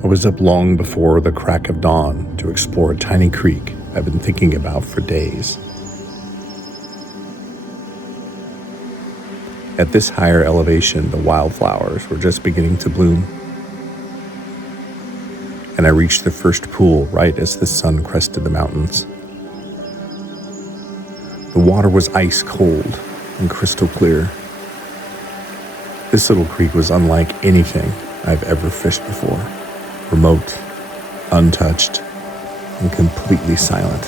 I was up long before the crack of dawn to explore a tiny creek I've been thinking about for days. At this higher elevation, the wildflowers were just beginning to bloom, and I reached the first pool right as the sun crested the mountains. The water was ice cold and crystal clear. This little creek was unlike anything I've ever fished before. Remote, untouched, and completely silent.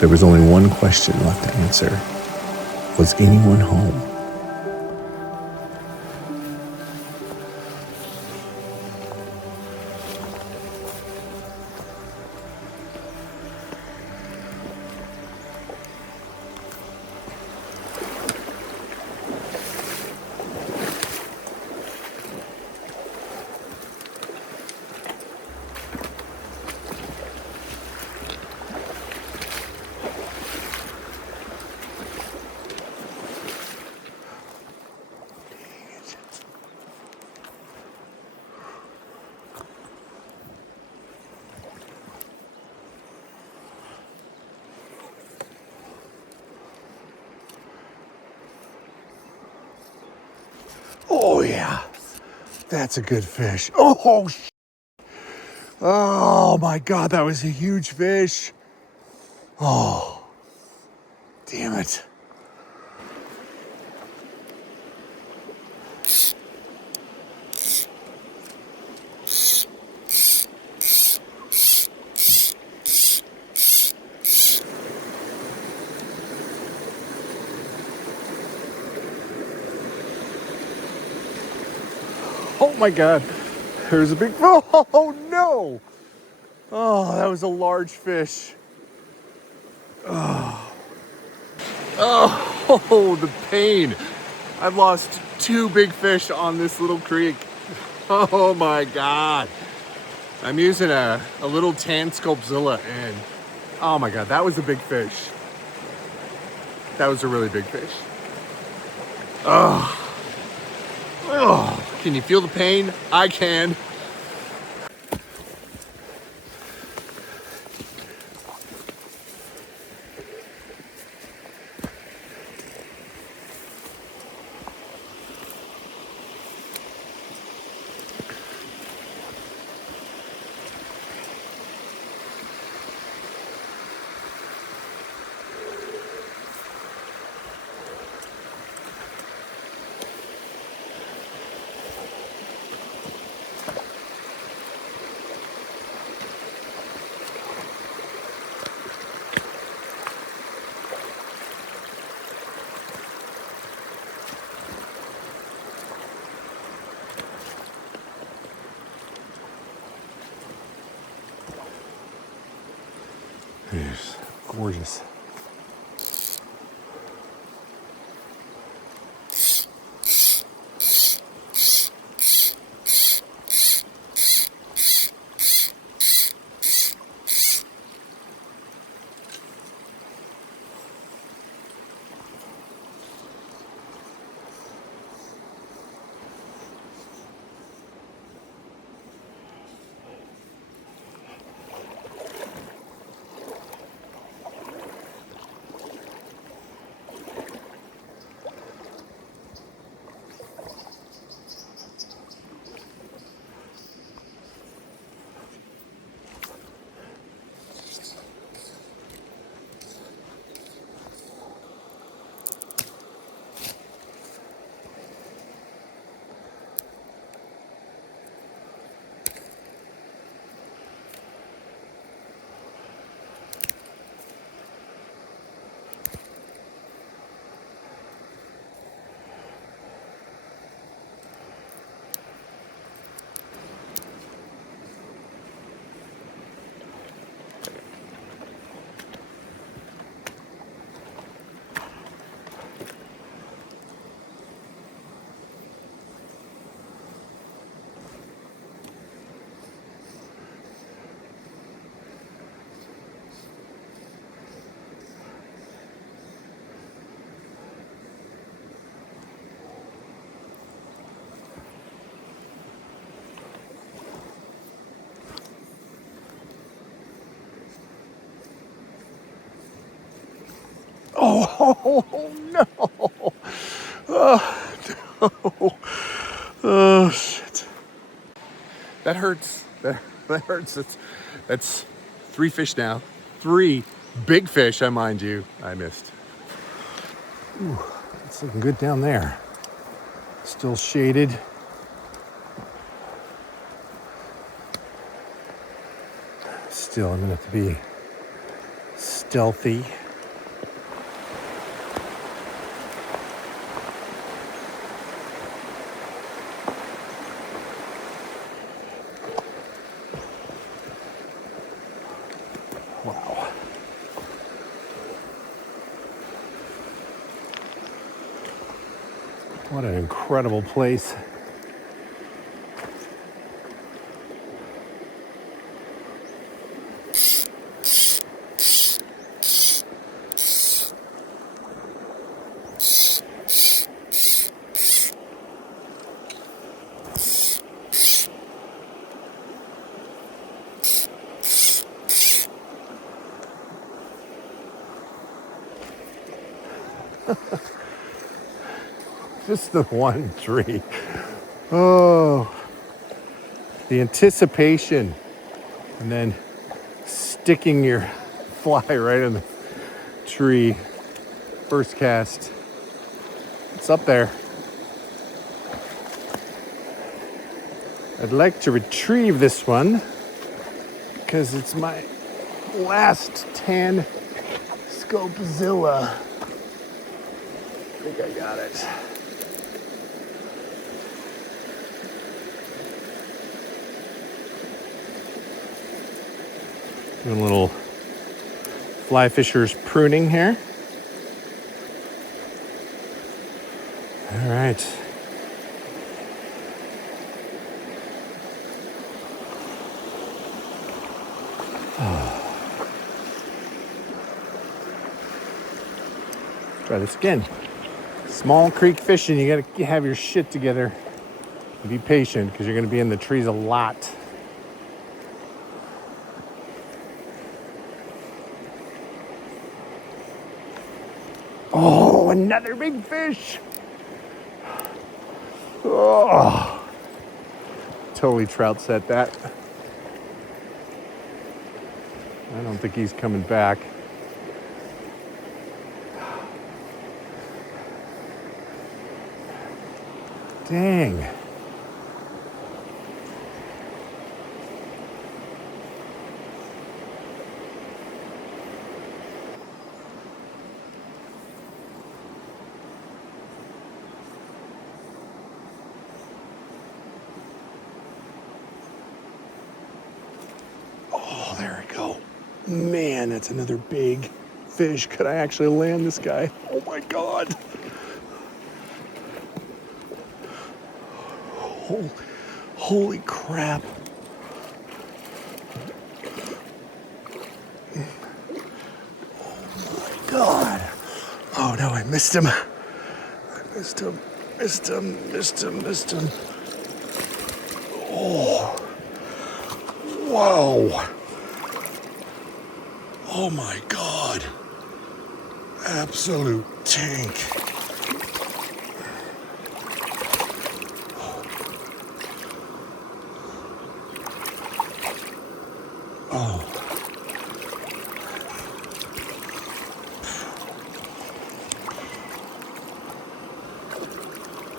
There was only one question left to answer. Was anyone home? Oh yeah, that's a good fish. Oh my God, that was a huge fish. Oh, damn it. Oh my God, there's a big, oh no. Oh, that was a large fish. Oh, the pain. I've lost two big fish on this little creek. Oh my God. I'm using a little tan sculpzilla, and oh my God, that was a big fish. That was a really big fish. Oh, can you feel the pain? I can. It's gorgeous. Oh no! Oh no! Oh shit! That hurts. That hurts. That's 3 fish now. 3 big fish, I mind you. I missed. Ooh, it's looking good down there. Still shaded. Still, I'm gonna have to be stealthy. Wow. What an incredible place. Just the one tree. Oh, the anticipation, and then sticking your fly right in the tree. First cast. It's up there. I'd like to retrieve this one because it's my last tan Scopezilla. I think I got it. Doing a little fly fisher's pruning here. All right. Try this again. Small creek fishing, you gotta have your shit together. Be patient because you're gonna be in the trees a lot. Oh, another big fish. Oh, totally trout set that. I don't think he's coming back. Dang. Oh, there we go. Man, that's another big fish. Could I actually land this guy? Oh my God. Holy crap. Oh my God. Oh no, I missed him. Missed him. Oh. Whoa. Oh my God. Absolute tank. Oh.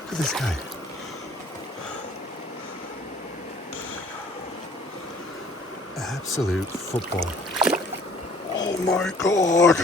Look at this guy. Absolute football. Oh my God.